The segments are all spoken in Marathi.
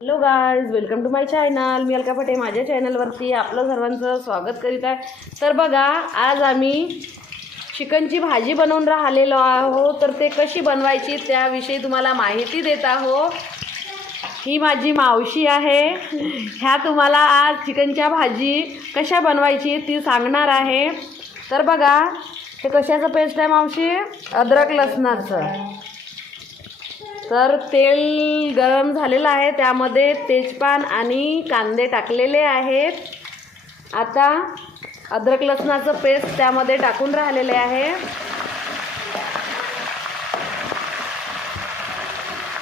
Hello guys, welcome to my channel. मी अलका पटे माझ्या चॅनलवरती आपलं सर्वांचं स्वागत करीत आहे. तर बघा, आज आम्ही चिकनची भाजी बनवून राहिलेलो आहो. तर ते कशी बनवायची त्याविषयी तुम्हाला माहिती देत आहो. ही माझी मावशी आहे. ह्या तुम्हाला आज चिकनच्या भाजी कशा बनवायची ती सांगणार आहे. तर बघा, हे कशाचं पेस्ट आहे मावशी? अद्रक लसणाचं. तर तेल गरम झालेलं आहे, त्यामध्ये तेजपान आणि कांदे टाकलेले आहेत. आता अद्रक लसणाचं पेस्ट त्यामध्ये टाकून राहिलेले आहे.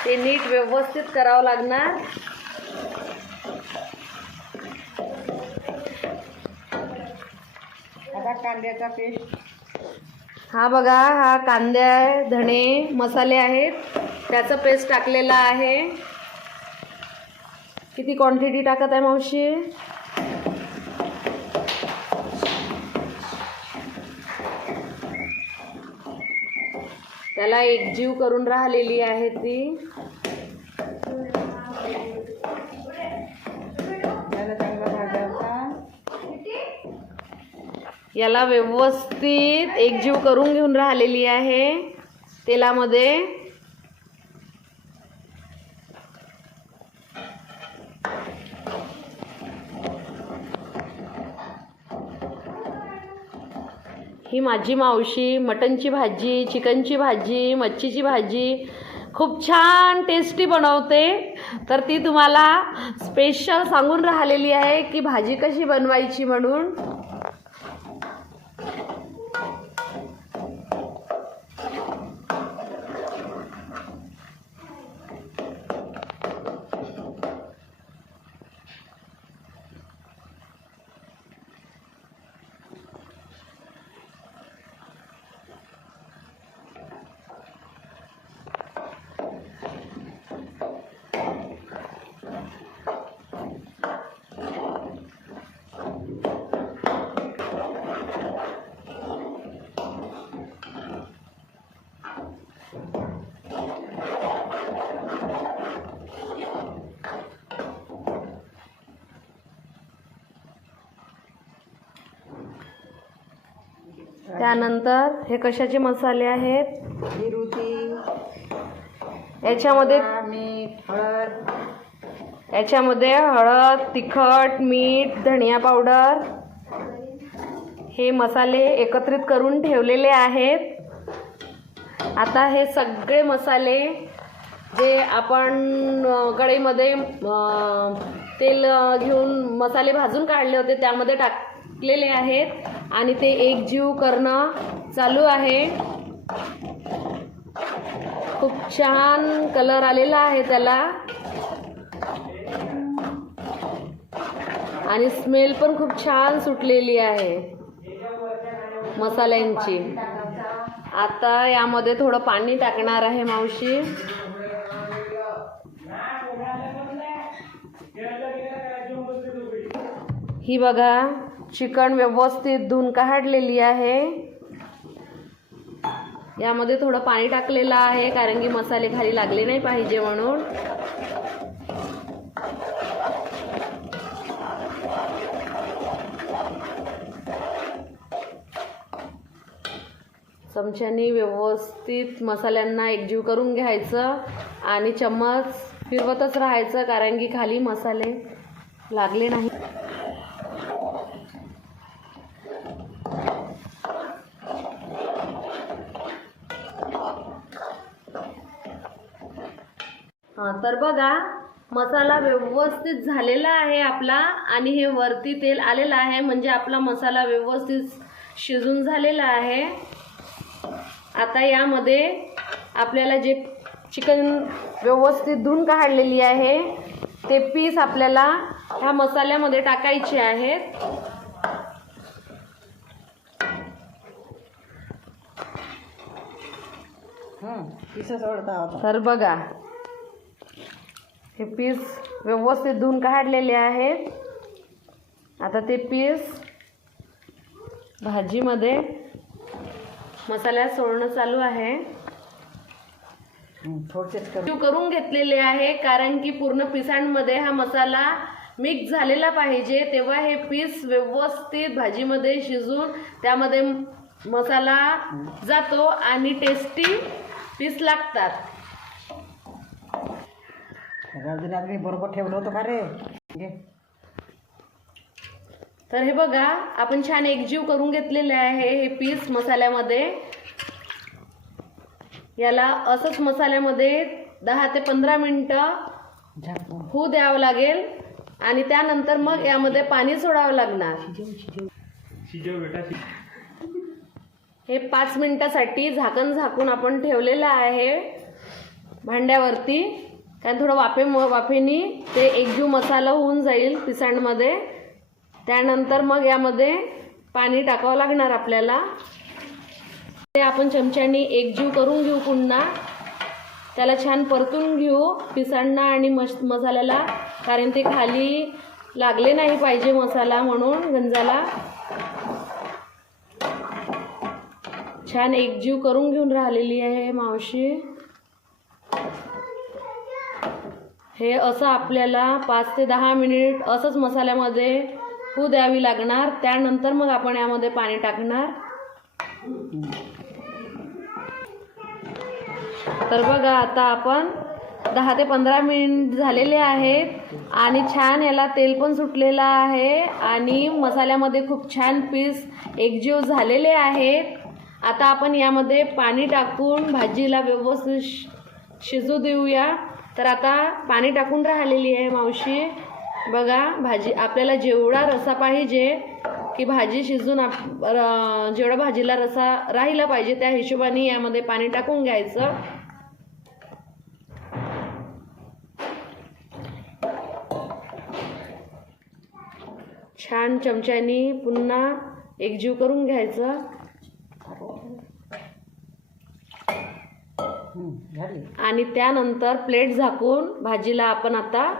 ते नीट व्यवस्थित करावं लागणार. आता कांद्याचा पेस्ट. हा बघा, हा कांदे धणे मसाले आहेत, त्याचं पेस्ट टाकलेला आहे. किती क्वांटिटी टाकत आहे मावशी? त्याला एकजीव करून राहिलेली आहे ती. त्याला चांगला भाजायचा. याला व्यवस्थित एकजीव करून घेऊन राहिलेली आहे तेलामध्ये. ही माझी मावशी मटनची भाजी, चिकनची भाजी, मच्छीची भाजी खूप छान टेस्टी बनवते. तर ती तुम्हाला स्पेशल सांगून राहिलेली आहे की भाजी कशी बनवायची म्हणून. त्यानंतर हे कशाचे मसाले आहेत? जिरुती, याच्यामध्ये मीठ, हळद. तिखट, मीठ, धनिया पावडर हे मसाले एकत्रित करून ठेवलेले आहेत. आता हे सगळे मसाले जे आपण कढईमध्ये तेल घेऊन मसाले भाजून काढले होते त्यामध्ये टाकलेले आहेत आणि ते एकजीव करणं चालू आहे. खूप छान कलर आलेला आहे त्याला आणि स्मेल पण खूप छान सुटलेली आहे मसाल्यांची. आता यामध्ये थोडं पाणी टाकणार आहे मावशी. ही बघा, चिकन व्यवस्थित धुवून काढलेली आहे. यामध्ये थोडं पाणी टाकलेलं आहे कारण की मसाले खाली लागले नाही पाहिजे म्हणून. चमच्याने व्यवस्थित मसाल्यांना एकजीव करून घ्यायचं आणि चम्मच फिरवतच राहायचं कारण की खाली मसाले लागले नाही. तर बघा, मसाला व्यवस्थित झालेला आहे आपला आणि हे वरती तेल आलेलं आहे म्हणजे आपला मसाला व्यवस्थित शिजून झालेला आहे. आता यामध्ये आपल्याला जे चिकन व्यवस्थित धुवून काढलेली आहे ते पीस आपल्याला ह्या मसाल्यामध्ये टाकायचे आहेत. तर बघा, हे पीस व्यवस्थित धुवून काढलेले आहेत. आता ते पीस भाजीमध्ये मसाल्यात सोडणं चालू आहे. थोडसेच करू. करून घेतलेले आहे, कारण की पूर्ण पिसांमध्ये हा मसाला मिक्स झालेला पाहिजे, तेव्हा हे पीस व्यवस्थित भाजीमध्ये शिजून त्यामध्ये मसाला जातो आणि टेस्टी पीस लागतात. राजूला मी बरोबर ठेवलं होतं का रे. घे. तर हे बघा, आपण छान एकजीव करून घेतलेले आहे हे पीस मसाल्यामध्ये. याला असंच मसाल्यामध्ये 10 ते 15 मिनिटं झाकून. होऊ द्यावं लागेल आणि त्यानंतर मग यामध्ये पाणी सोडावं लागणार. हे 5 मिनिटासाठी झाकून आपण ठेवलेलं आहे भांड्यावरती, कारण थोडं वाफेनी ते एकजीव मसाला होऊन जाईल पिसांमध्ये. त्यानंतर मग यामध्ये पाणी टाकावं लागणार आपल्याला. ते आपण चमच्यानी एकजीव करून घेऊ, पुन्हा त्याला छान परतून घेऊ पिसांना आणि मसाल्याला, कारण ते खाली लागले नाही पाहिजे मसाला, म्हणून गंजाला छान एकजीव करून घेऊन राहिलेली आहे मावशी. हे असं आपल्याला 5 ते 10 मिनिट असंच मसाल्यामध्ये होऊ द्यावी लागणार. त्यानंतर मग आपण यामध्ये पाणी टाकणार. तर बघा, आता आपण 10 ते 15 मिनिट झालेले आहेत आणि छान याला तेल पण सुटलेलं आहे आणि मसाल्यामध्ये खूप छान पीस एकजीव झालेले आहेत. आता आपण यामध्ये पाणी टाकून भाजीला व्यवस्थित शिजू देऊया. तर आता पाणी टाकून राहिलेली आहे मावशी. बघा, भाजी आपल्याला जेवढा रसा पाहिजे की भाजी शिजून जेवढा भाजीला रसा राहिला पाहिजे त्या हिशोबाने यामध्ये पाणी टाकून घ्यायचं. छान चमच्यानी पुन्हा एकजीव करून घ्यायचं आणि त्यानंतर प्लेट झाकून भाजीला आपण आता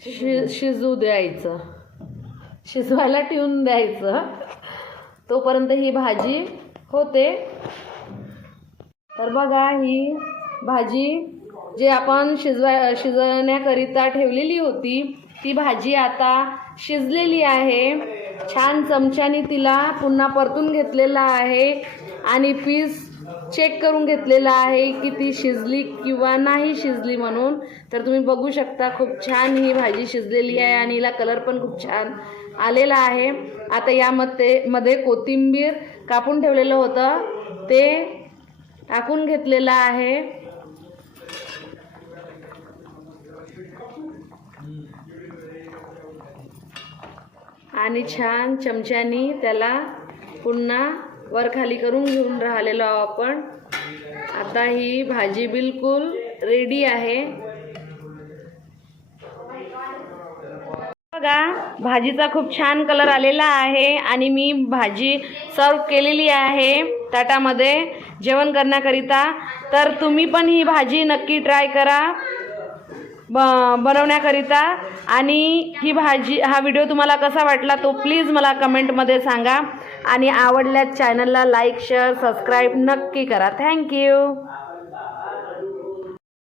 शिजू द्यायचं, शिजवायला ठेवून द्यायचं. तोपर्यंत ही भाजी होते. तर बघा, ही भाजी जे आपण शिजवण्याकरिता ठेवलेली होती ती भाजी आता शिजलेली आहे. छान चमच्याने तिला पुन्हा परतून घेतलेला आहे आणि पीस चेक करून घेतलेला आहे की ती शिजली किंवा नाही शिजली म्हणून. तर तुम्ही बघू शकता, खूप छान ही भाजी शिजलेली आहे आणि हिला कलर पण खूप छान आलेला आहे. आता यामध्ये कोथिंबीर कापून ठेवलेलं होतं ते टाकून घेतलेलं आहे. आणि छान चमच्यानी त्याला पुन्हा वर खाली करून घेऊन राहिलेलो आपण. आता ही भाजी बिलकुल रेडी आहे. बघा, भाजीचा खूप छान कलर आलेला आहे आणि मी भाजी सर्व केलेली आहे ताटामध्ये जेवण करण्याकरिता. तर तुम्ही पण ही भाजी नक्की ट्राय करा बनवण्याकरिता. आणि हा व्हिडिओ तुम्हाला कसा वाटला तो प्लीज मला कमेंटमध्ये सांगा आणि आवडल्यास चॅनलला लाईक, शेअर, सबस्क्राईब नक्की करा. थँक्यू.